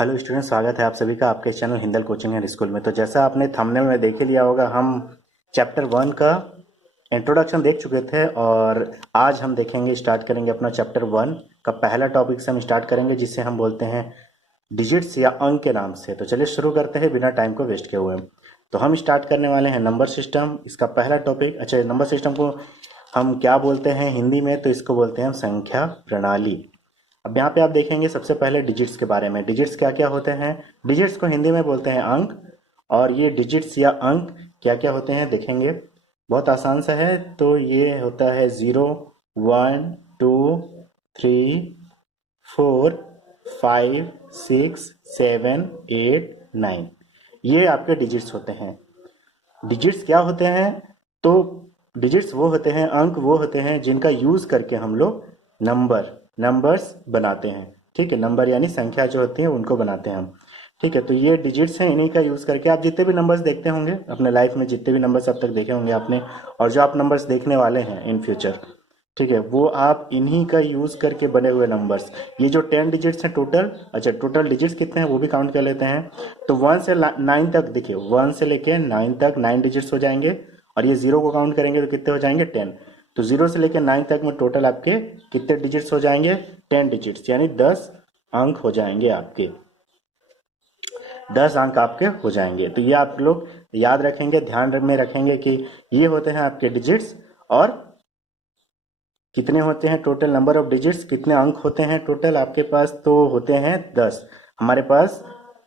Hello student, स्वागत है आप सभी का आपके channel Hindal coaching and school में। तो जैसा आपने थंबनेल में देख ही लिया होगा, हम चैप्टर 1 का इंट्रोडक्शन देख चुके थे और आज हम देखेंगे, स्टार्ट करेंगे अपना चैप्टर 1 का पहला टॉपिक से हम स्टार्ट करेंगे, जिसे हम बोलते हैं डिजिट्स या अंक के नाम से। तो चलिए शुरू करते हैं बिना टाइम को वेस्ट किए हुए। तो हम स्टार्ट करने वाले हैं नंबर सिस्टम, इसका पहला टॉपिक। अच्छा, नंबर सिस्टम को हम क्या बोलते हैं हिंदी में? तो इसको बोलते हैं हम संख्या प्रणाली। अब यहाँ पे आप देखेंगे सबसे पहले डिजिट्स के बारे में। डिजिट्स क्या क्या होते हैं? डिजिट्स को हिंदी में बोलते हैं अंक। और ये डिजिट्स या अंक क्या क्या होते हैं देखेंगे, बहुत आसान सा है। तो ये होता है 0, 1, 2, 3, 4, 5, 6, 7, 8, 9। ये आपके डिजिट्स होते हैं। डिजिट्स क्या होते हैं? तो डिजिट्स वो होते हैं, अंक वो होते हैं जिनका यूज करके हम लोग नंबर्स बनाते हैं। ठीक है, नंबर यानी संख्या जो होती है उनको बनाते हैं हम। ठीक है, तो ये डिजिट्स हैं, इन्हीं का यूज करके आप जितने भी नंबर्स देखते होंगे अपने लाइफ में, जितने भी नंबर्स अब तक देखे होंगे आपने, और जो आप नंबर्स देखने वाले हैं इन फ्यूचर, ठीक है, वो आप इन्हीं का यूज करके बने हुए नंबर्स। ये जो 10 डिजिट्स हैं टोटल, अच्छा टोटल डिजिट्स कितने हैं वो भी काउंट कर लेते हैं। तो 1 से 9 तक, देखिए 1 से लेके 9 तक 9 डिजिट्स हो जाएंगे। और ये 0 को काउंट करेंगे तो कितने हो जाएंगे? 10। तो 0 से लेके 9 तक में टोटल आपके कितने डिजिट्स हो जाएंगे? 10 डिजिट्स, यानी 10 अंक हो जाएंगे आपके। 10 अंक आपके हो जाएंगे। तो ये आप लोग याद रखेंगे, ध्यान में रखेंगे कि ये होते हैं आपके डिजिट्स। और कितने होते हैं टोटल नंबर ऑफ डिजिट्स, कितने अंक होते हैं टोटल आपके पास? तो होते हैं 10। हमारे पास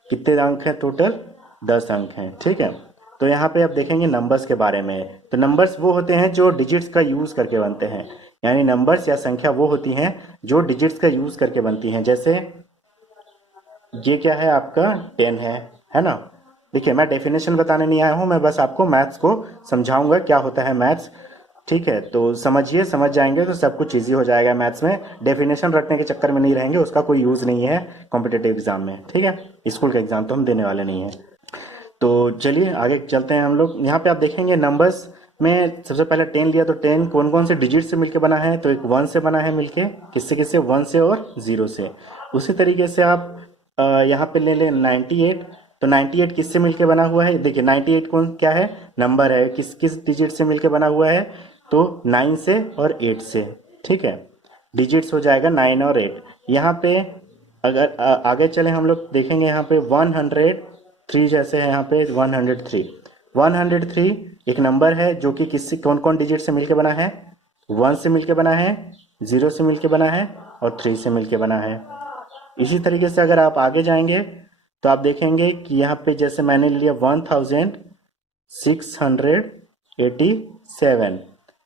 कितने अंक हैं टोटल? 10 अंक हैं। ठीक है, तो यहाँ पे आप देखेंगे नंबर्स के बारे में। तो नंबर्स वो होते हैं जो डिजिट्स का यूज करके बनते हैं, यानी नंबर्स या संख्या वो होती हैं जो डिजिट्स का यूज करके बनती हैं। जैसे ये क्या है आपका? 10 है ना? देखिए, मैं डेफिनेशन बताने नहीं आया हूँ, मैं बस आपको मैथ्स को समझाऊंगा क्या होता है मैथ्स। ठीक है, तो समझिए, समझ जाएंगे तो सब कुछ इजी हो जाएगा मैथ्स में। डेफिनेशन रटने के चक्कर में नहीं रहेंगे, उसका कोई यूज नहीं है कॉम्पिटेटिव एग्जाम में। ठीक है, स्कूल का एग्जाम तो हम देने वाले नहीं है। तो चलिए आगे चलते हैं हम लोग। यहाँ पे आप देखेंगे नंबर्स में सबसे पहले 10 लिया, तो 10 कौन कौन से डिजिट से मिलके बना है? तो एक 1 से बना है मिलके, किससे किससे? 1 से और 0 से। उसी तरीके से आप यहाँ पे ले लें 98। तो 98 किससे मिलके बना हुआ है? देखिए 98 कौन क्या है? नंबर है, किस किस डिजिट से मिलके बना हुआ है? तो 9 से और 8 से। ठीक है, डिजिट्स हो जाएगा 9 और 8। यहाँ पे अगर आगे चले हम लोग देखेंगे, यहाँ पे 103 जैसे है, यहाँ पे 103। 103 एक नंबर है जो कि किससे, कौन कौन डिजिट से मिलके बना है? 1 से मिलके बना है, 0 से मिलके बना है और 3 से मिलके बना है। इसी तरीके से अगर आप आगे जाएंगे तो आप देखेंगे कि यहाँ पे जैसे मैंने लिया 1687।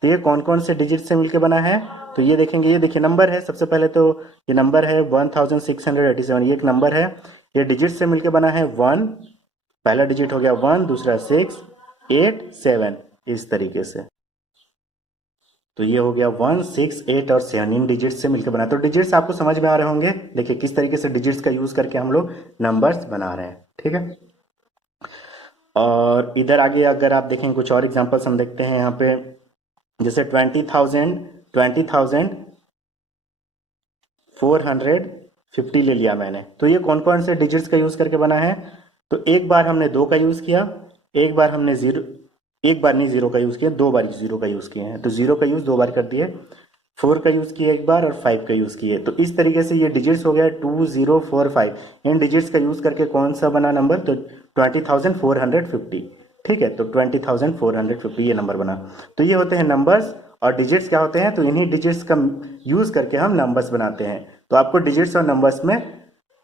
तो ये कौन कौन से डिजिट से मिलके बना है? तो ये देखेंगे, ये देखिए नंबर है सबसे पहले तो, ये नंबर है 1687, ये एक नंबर है। ये डिजिट से मिलके बना है 1, पहला डिजिट हो गया 1, दूसरा 6, 8, 7, इस तरीके से। तो ये हो गया 1, 6, 8 और 7, इन डिजिट्स से मिलकर बना। तो डिजिट्स आपको समझ में आ रहे होंगे, देखिए किस तरीके से डिजिट्स का यूज करके हम लोग नंबर्स बना रहे हैं। ठीक है, और इधर आगे अगर आप देखें कुछ और एग्जांपल्स हम देखते हैं यहाँ पे। जैसे 20,450 ले लिया मैंने, तो ये कौन कौन से डिजिट्स का यूज करके बना है? तो एक बार हमने 2 का यूज किया, एक बार हमने जीरो, एक बार नहीं 0 का यूज किया, 2 बार 0 का यूज किए हैं। तो 0 का यूज 2 बार कर दिए, 4 का यूज किया एक बार और 5 का यूज किए। तो इस तरीके से ये डिजिट्स हो गया 2045। इन डिजिट्स का यूज करके कौन सा बना नंबर? तो 20,450। ठीक है, तो 20,450 ये नंबर बना। तो ये होते हैं नंबर्स। और डिजिट्स क्या होते हैं? तो इन्हीं डिजिट्स का यूज करके हम नंबर्स बनाते हैं। तो आपको डिजिट्स और नंबर्स में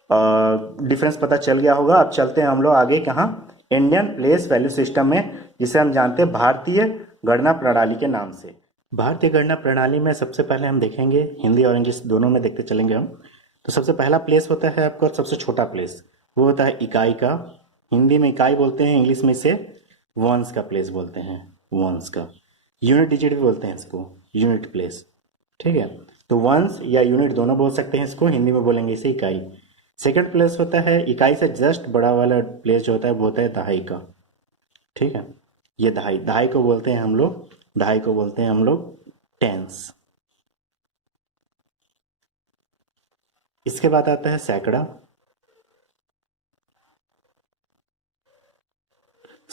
डिफरेंस पता चल गया होगा। अब चलते हैं हम लोग आगे, कहाँ? इंडियन प्लेस वैल्यू सिस्टम में, जिसे हम जानते हैं भारतीय गणना प्रणाली के नाम से। भारतीय गणना प्रणाली में सबसे पहले हम देखेंगे, हिंदी और इंग्लिश दोनों में देखते चलेंगे हम। तो सबसे पहला प्लेस होता है आपका, सबसे छोटा प्लेस, वो होता है इकाई का। हिंदी में इकाई बोलते हैं, इंग्लिश में इसे वंस का प्लेस बोलते हैं, वंस का। यूनिट डिजिट भी बोलते हैं इसको, यूनिट प्लेस। ठीक है, तो वंस या यूनिट दोनों बोल सकते हैं इसको, हिंदी में बोलेंगे इसे इकाई। सेकंड प्लेस होता है इकाई से जस्ट बड़ा वाला प्लेस जो होता है वो होता है दहाई का। ठीक है, ये दहाई, दहाई को बोलते हैं हम लोग, दहाई को बोलते हैं हम लोग टेंस। इसके बाद आता है सैकड़ा।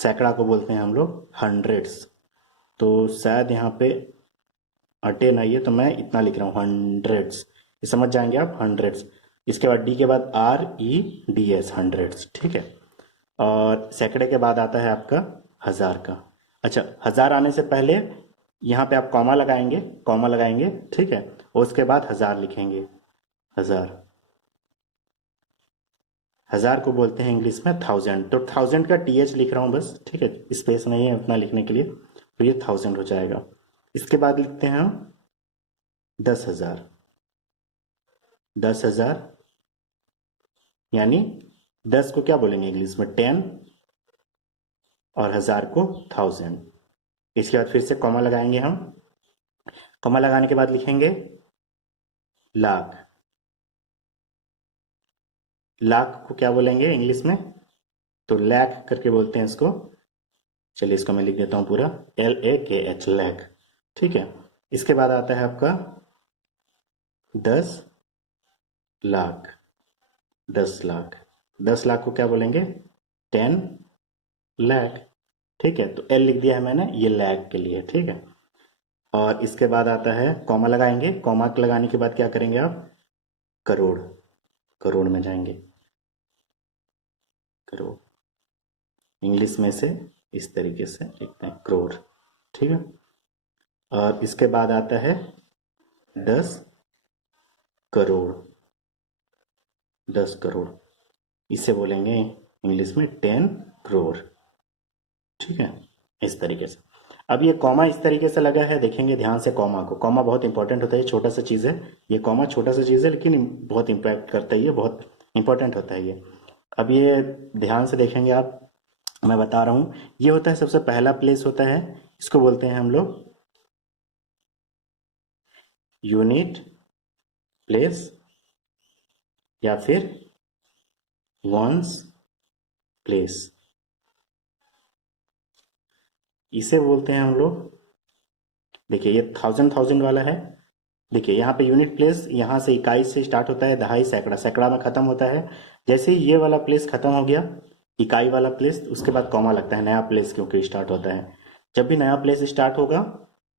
सैकड़ा को बोलते हैं हम लोग हंड्रेड्स। तो शायद यहाँ पे अटे ना, ये तो मैं इतना लिख रहा हूँ हंड्रेड्स, ये समझ जाएंगे आप, हंड्रेड्स। इसके बाद डी के बाद REDS, हंड्रेड्स, ठीक है। और सैकड़े के बाद आता है आपका हजार का। अच्छा, हजार आने से पहले यहाँ पे आप कॉमा लगाएंगे, कॉमा लगाएंगे, ठीक है, और उसके बाद हजार लिखेंगे, हजार। हजार को बोलते हैं इंग्लिश में थाउजेंड। तो थाउजेंड का TH लिख रहा हूँ बस, ठीक है, स्पेस नहीं है उतना लिखने के लिए, तो ये थाउजेंड हो जाएगा। इसके बाद लिखते हैं हम 10,000। 10,000 यानी 10 को क्या बोलेंगे इंग्लिश में, 10, और हजार को 1000। इसके बाद फिर से कॉमा लगाएंगे हम, कॉमा लगाने के बाद लिखेंगे लाख। लाख को क्या बोलेंगे इंग्लिश में, तो लैख करके बोलते हैं इसको। चलिए इसको मैं लिख देता हूं पूरा, LAKH, लैख, ठीक है। इसके बाद आता है आपका 10 लाख। 10 लाख, 10 लाख को क्या बोलेंगे, 10 लाख, ठीक है। तो L लिख दिया है मैंने, ये लैख के लिए, ठीक है। और इसके बाद आता है कॉमा लगाएंगे, कॉमा लगाने के बाद क्या करेंगे आप, करोड़। करोड़ में जाएंगे, करोड़, इंग्लिश में से इस तरीके से लिखते हैं करोड़, ठीक है। और इसके बाद आता है 10 करोड़। 10 करोड़, इसे बोलेंगे इंग्लिश में 10 करोड़, ठीक है, इस तरीके से। अब ये कॉमा इस तरीके से लगा है, देखेंगे ध्यान से कॉमा को, कॉमा बहुत इंपॉर्टेंट होता है, छोटा सा चीज़ है ये, कॉमा छोटा सा चीज़ है लेकिन बहुत इम्पैक्ट करता है, ये बहुत इंपॉर्टेंट होता है ये। अब ये ध्यान से देखेंगे आप, मैं बता रहा हूँ, ये होता है सबसे पहला प्लेस होता है, इसको बोलते हैं हम लोग यूनिट प्लेस या फिर वंस प्लेस, इसे बोलते हैं हम लोग। देखिए ये थाउजेंड थाउजेंड वाला है, देखिए यहाँ पे यूनिट प्लेस, यहाँ से इकाई से स्टार्ट होता है, दहाई, सैकड़ा, सैकड़ा में खत्म होता है। जैसे ही ये वाला प्लेस खत्म हो गया, इकाई वाला प्लेस, उसके बाद कॉमा लगता है, नया प्लेस क्योंकि स्टार्ट होता है। जब भी नया प्लेस स्टार्ट होगा,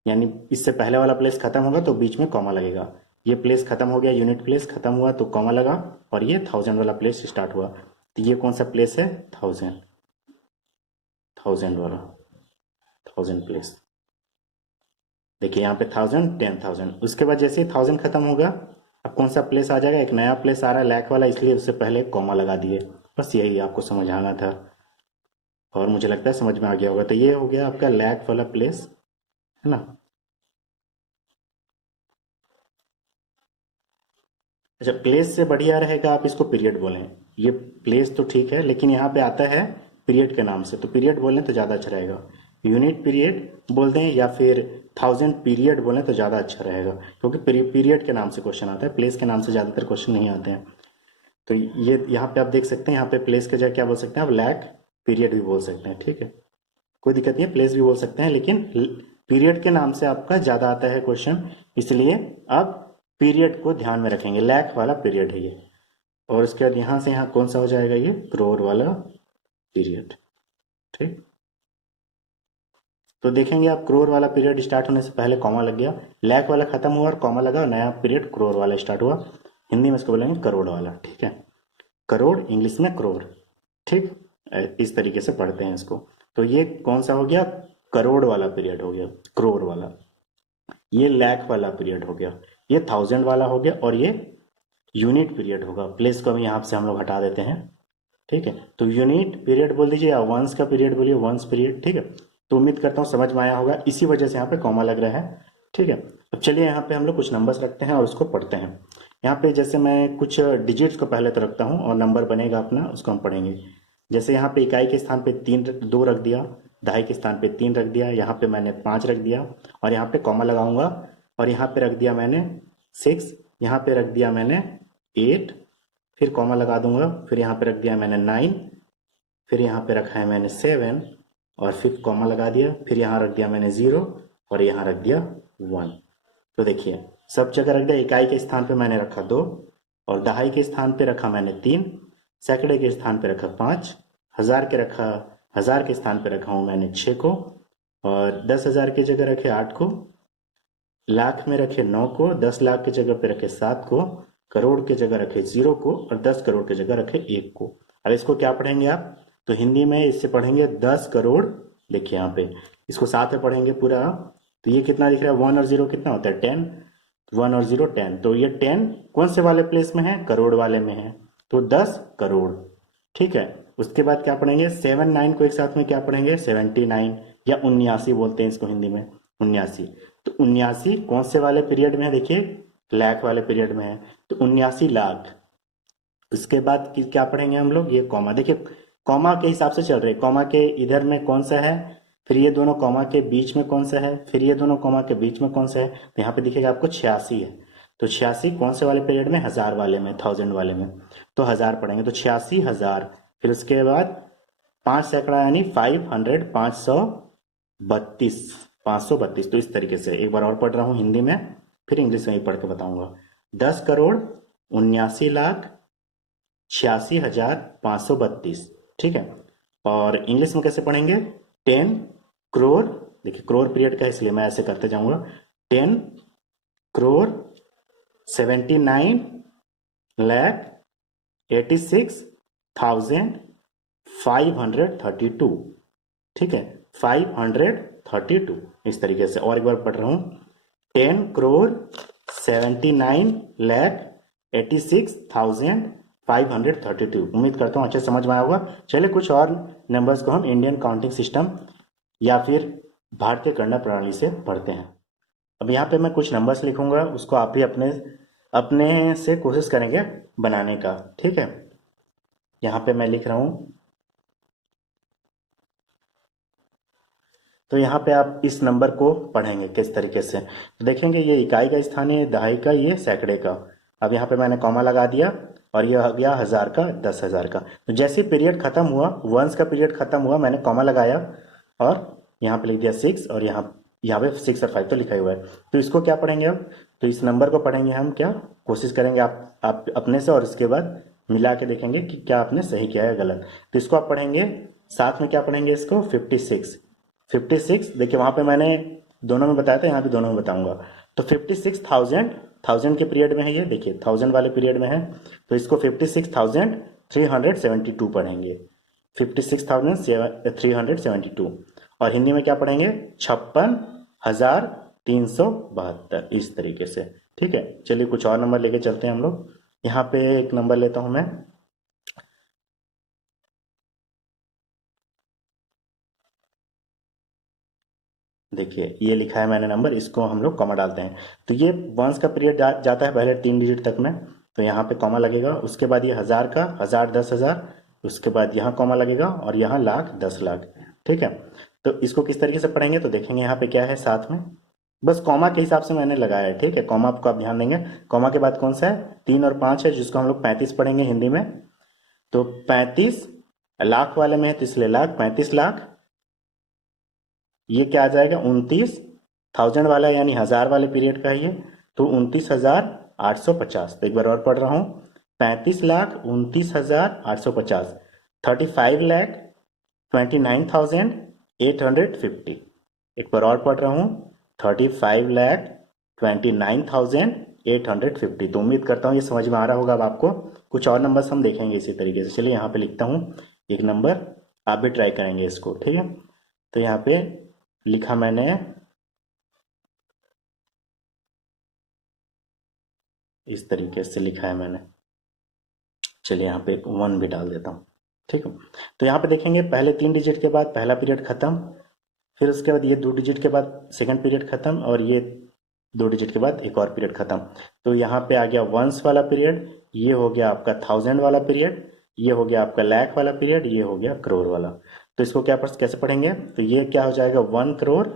यानी इससे पहले वाला प्लेस खत्म होगा तो बीच में कॉमा लगेगा। ये प्लेस खत्म हो गया, यूनिट प्लेस खत्म हुआ तो कॉमा लगा, और ये थाउजेंड वाला प्लेस स्टार्ट हुआ, तो ये कौन सा प्लेस है, थाउजेंड, थाउजेंड वाला, थाउजेंड प्लेस। देखिए यहाँ पे 1000, 10,000, उसके बाद जैसे ही 1000 खत्म होगा, अब कौन सा प्लेस आ जाएगा, एक नया प्लेस आ रहा है लैख वाला, इसलिए उससे पहले कॉमा लगा दिए। बस यही आपको समझाना था, और मुझे लगता है समझ में आ गया होगा। तो ये हो गया आपका लैख वाला प्लेस, है ना। अच्छा, प्लेस से बढ़िया रहेगा आप इसको पीरियड बोलें, ये प्लेस तो ठीक है लेकिन यहाँ पे आता है पीरियड के नाम से, तो पीरियड बोलें तो ज़्यादा अच्छा रहेगा। यूनिट पीरियड बोल दें या फिर 1000 पीरियड बोलें तो ज़्यादा अच्छा रहेगा, क्योंकि पीरियड के नाम से क्वेश्चन आता है, प्लेस के नाम से ज़्यादातर क्वेश्चन नहीं आते हैं। तो ये यहाँ पे आप देख सकते हैं, यहाँ पे प्लेस के जगह क्या बोल सकते हैं आप, लैख पीरियड भी बोल सकते हैं, ठीक है, कोई दिक्कत नहीं है, प्लेस भी बोल सकते हैं, लेकिन पीरियड के नाम से आपका ज़्यादा आता है क्वेश्चन, इसलिए आप पीरियड को ध्यान में रखेंगे, लैख वाला पीरियड है ये। और उसके बाद यहाँ से यहाँ कौन सा हो जाएगा, ये करोड़ वाला पीरियड, ठीक। तो देखेंगे आप, करोड़ वाला पीरियड स्टार्ट होने से पहले कॉमा लग गया, लैख वाला खत्म हुआ और कॉमा लगा, नया पीरियड करोड़ वाला स्टार्ट हुआ, हिंदी में इसको बोलेंगे करोड़ वाला, ठीक है, करोड़, इंग्लिश में करोड़, ठीक, इस तरीके से पढ़ते हैं इसको। तो ये कौन सा हो गया, करोड़ वाला पीरियड हो गया, करोड़ वाला। ये लैख वाला पीरियड हो गया, ये 1000 वाला हो गया, और ये यूनिट पीरियड होगा। प्लेस को भी यहाँ से हम लोग हटा देते हैं, ठीक है। तो यूनिट पीरियड बोल दीजिए या वंस का पीरियड बोलिए, वंस पीरियड, ठीक है। तो उम्मीद करता हूँ समझ में आया होगा, इसी वजह से यहाँ पे कॉमा लग रहा है, ठीक है। अब चलिए यहाँ पे हम लोग कुछ नंबर्स रखते हैं और उसको पढ़ते हैं। यहाँ पे जैसे मैं कुछ डिजिट्स को पहले तो रखता हूँ और नंबर बनेगा अपना, उसको हम पढ़ेंगे। जैसे यहाँ पे इकाई के स्थान पे 2 रख दिया, दहाई के स्थान पे 3 रख दिया, यहाँ पे मैंने 5 रख दिया, और यहाँ पे कॉमा लगाऊंगा, और यहाँ पे रख दिया मैंने 6, यहाँ पे रख दिया मैंने 8, फिर कॉमा लगा दूंगा, फिर यहाँ पे रख दिया मैंने 9, फिर यहाँ पे रखा है मैंने 7, और फिर कॉमा लगा दिया, फिर यहाँ रख दिया मैंने 0, और यहाँ रख दिया 1। तो देखिए सब जगह रख दिया, इकाई के स्थान पे मैंने रखा 2, और दहाई के स्थान पे रखा मैंने 3, सैकड़े के स्थान पे रखा 5, हजार के रखा हजार के स्थान पे रखा हूं मैंने 6 को, और 10,000 की जगह रखे 8 को, लाख में रखे 9 को, 10 लाख की जगह पे रखे 7 को, करोड़ की जगह रखे 0 को, और 10 करोड़ की जगह रखे 1 को। अब इसको क्या पढ़ेंगे आप, तो हिंदी में इससे पढ़ेंगे 10 करोड़। देखिए यहाँ पे इसको साथ में पढ़ेंगे पूरा, तो ये कितना दिख रहा है, 1 और 0 कितना होता है 10, 1 और 0 10, तो ये 10 कौन से वाले प्लेस में है, करोड़ वाले में है, तो 10 करोड़। ठीक है, उसके बाद क्या पढ़ेंगे, 7 9 को एक साथ में क्या पढ़ेंगे, 79 या 79 बोलते हैं इसको हिंदी में, 79। तो 79 कौन से वाले पीरियड में है, देखिए लाख वाले पीरियड में है, तो 79 लाख। उसके बाद क्या पढ़ेंगे हम लोग, ये कॉमा, देखिए कॉमा के हिसाब से चल रहे, कॉमा के इधर में कौन सा है, फिर ये दोनों कॉमा के बीच में कौन सा है, फिर ये दोनों कॉमा के बीच में कौन सा है, तो यहाँ पे दिखेगा आपको 86 है। तो 86 कौन से वाले पीरियड में, हजार वाले में, 1000 वाले में, तो हजार पढ़ेंगे, तो 86,000। फिर उसके बाद 5 सैकड़ा यानी 500, 532, 532। तो इस तरीके से एक बार और पढ़ रहा हूँ हिंदी में, फिर इंग्लिश में ही पढ़ के बताऊंगा। 10 करोड़ 79 लाख 86,532। ठीक है, और इंग्लिश में कैसे पढ़ेंगे, 10 करोड़, देखिए करोड़ पीरियड का इसलिए मैं ऐसे करते जाऊंगा, 10 करोड़ 79 लाख 86,532। ठीक है, 532 इस तरीके से। और एक बार पढ़ रहा हूं, 10 करोड़ 79 लाख 86,532। उम्मीद करता हूँ अच्छे समझ में आया होगा। चलिए कुछ और नंबर्स को हम इंडियन काउंटिंग सिस्टम या फिर भारतीय गणना प्रणाली से पढ़ते हैं। अब यहाँ पे मैं कुछ नंबर्स लिखूंगा, उसको आप भी अपने अपने से कोशिश करेंगे बनाने का। ठीक है, यहाँ पे मैं लिख रहा हूँ, तो यहाँ पे आप इस नंबर को पढ़ेंगे किस तरीके से, तो देखेंगे ये इकाई का स्थान है, दहाई का, ये सैकड़े का। अब यहाँ पे मैंने कॉमा लगा दिया, और ये हो गया हजार का, 10,000 का। तो जैसे पीरियड खत्म हुआ, वंस का पीरियड खत्म हुआ, मैंने कॉमा लगाया और यहाँ पे लिख दिया 6, और यहाँ पे 6 और 5 तो लिखा हुआ है। तो इसको क्या पढ़ेंगे अब, तो इस नंबर को पढ़ेंगे हम, क्या कोशिश करेंगे आप अपने से, और इसके बाद मिला के देखेंगे कि क्या आपने सही किया है गलत। तो इसको आप पढ़ेंगे, साथ में क्या पढ़ेंगे इसको, 56। 56 देखिए वहां पे मैंने दोनों में बताया था, यहाँ भी दोनों में बताऊंगा। तो 56,000, 1000 के पीरियड में है ये, देखिए 1000 वाले पीरियड में है, तो इसको 56,372 पढ़ेंगे, 56,372। और हिंदी में क्या पढ़ेंगे, 56,372, इस तरीके से। ठीक है, चलिए कुछ और नंबर लेके चलते हैं हम लोग। यहाँ पे एक नंबर लेता हूं मैं, देखिए ये लिखा है मैंने नंबर, इसको हम लोग कॉमा डालते हैं। तो ये वंस का पीरियड जाता है पहले 3 डिजिट तक में, तो यहाँ पे कॉमा लगेगा। उसके बाद ये हजार का, 1000 10,000, उसके बाद यहाँ कॉमा लगेगा, और यहाँ लाख 10 लाख। ठीक है, तो इसको किस तरीके से पढ़ेंगे, तो देखेंगे यहाँ पे क्या है साथ में, बस कॉमा के हिसाब से मैंने लगाया है। ठीक है, कॉमा आपको आप ध्यान देंगे, कॉमा के बाद कौन सा है, 3 और 5 है, जिसको हम लोग 35 पढ़ेंगे हिंदी में। तो 35 लाख वाले में है, तो इसलिए लाख, 35 लाख। ये क्या आ जाएगा, 29,000 वाला यानी हजार वाले पीरियड का है ये, तो 29,850। तो एक बार और पढ़ रहा हूं, 35,29,850, 35,29,850। एक बार और पढ़ रहा हूं, 35,29,850। तो उम्मीद करता हूं ये समझ में आ रहा होगा अब आपको। कुछ और नंबर्स हम देखेंगे इसी तरीके से। चलिए यहाँ पे लिखता हूं एक नंबर, आप भी ट्राई करेंगे इसको। ठीक है, तो यहाँ पे लिखा मैंने, इस तरीके से लिखा है मैंने। चलिए यहाँ पे 1 भी डाल देता हूँ। ठीक है, तो यहाँ पे देखेंगे पहले 3 डिजिट के बाद पहला पीरियड खत्म, फिर उसके बाद ये 2 डिजिट के बाद सेकंड पीरियड खत्म, और ये 2 डिजिट के बाद एक और पीरियड खत्म। तो यहाँ पे आ गया वंस वाला पीरियड, ये हो गया आपका 1000 वाला पीरियड, ये हो गया आपका लाख वाला पीरियड, ये हो गया करोड़ वाला। तो इसको कैसे पढ़ेंगे, तो ये क्या हो जाएगा, 1 crore,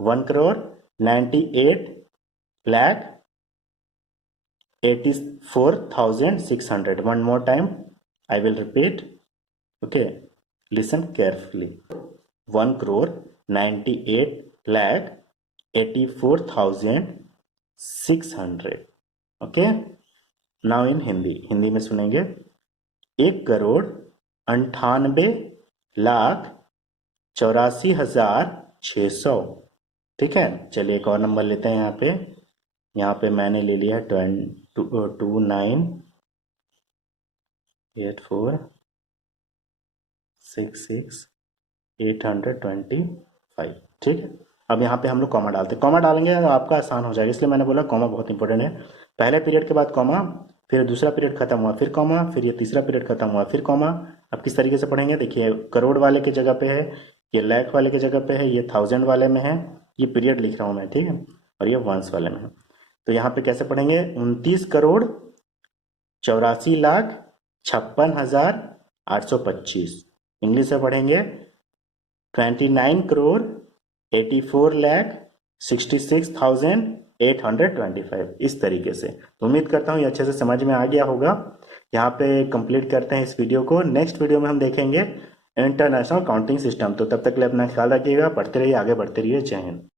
1 crore 98 lakh 84,600। One more time, I will repeat. Okay, listen carefully. 1 crore 98 lakh 84,600. Okay, now in Hindi में सुनेंगे, 1 करोड़ 98 लाख 84,600। ठीक है, चलिए एक और नंबर लेते हैं। यहाँ पे मैंने ले लिया 298466,825। ठीक है, अब यहाँ पे हम लोग कॉमा डालते हैं। कॉमा डालेंगे तो आपका आसान हो जाएगा, इसलिए मैंने बोला कॉमा बहुत इंपॉर्टेंट है। पहले पीरियड के बाद कॉमा, फिर दूसरा पीरियड खत्म हुआ फिर कॉमा, फिर ये तीसरा पीरियड खत्म हुआ फिर कॉमा। अब किस तरीके से पढ़ेंगे, देखिए करोड़ वाले की जगह पे है, ये लाख वाले की जगह पे है, ये थाउजेंड वाले में है, ये पीरियड लिख रहा हूँ मैं, ठीक है, और ये वंस वाले में है। तो यहाँ पे कैसे पढ़ेंगे, 29,84,56,825। इंग्लिश में पढ़ेंगे 29,84,66,825, इस तरीके से। तो उम्मीद करता हूँ ये अच्छे से समझ में आ गया होगा। यहाँ पे कंप्लीट करते हैं इस वीडियो को। नेक्स्ट वीडियो में हम देखेंगे इंटरनेशनल काउंटिंग सिस्टम। तो तब तक के लिए अपना ख्याल रखिएगा, पढ़ते रहिए, आगे बढ़ते रहिए। जय हिंद।